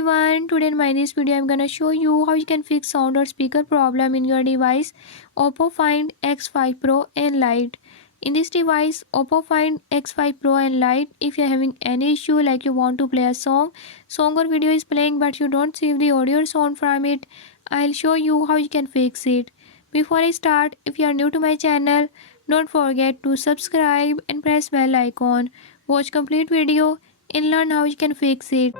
everyone, today in my this video I'm gonna show you how you can fix sound or speaker problem in your device Oppo Find X5 Pro and Lite. In this device Oppo Find X5 Pro and Lite, if you're having any issue like you want to play a song or video is playing but you don't save the audio or sound from it, I'll show you how you can fix it. Before I start, if you are new to my channel, don't forget to subscribe and press bell icon. Watch complete video and learn how you can fix it.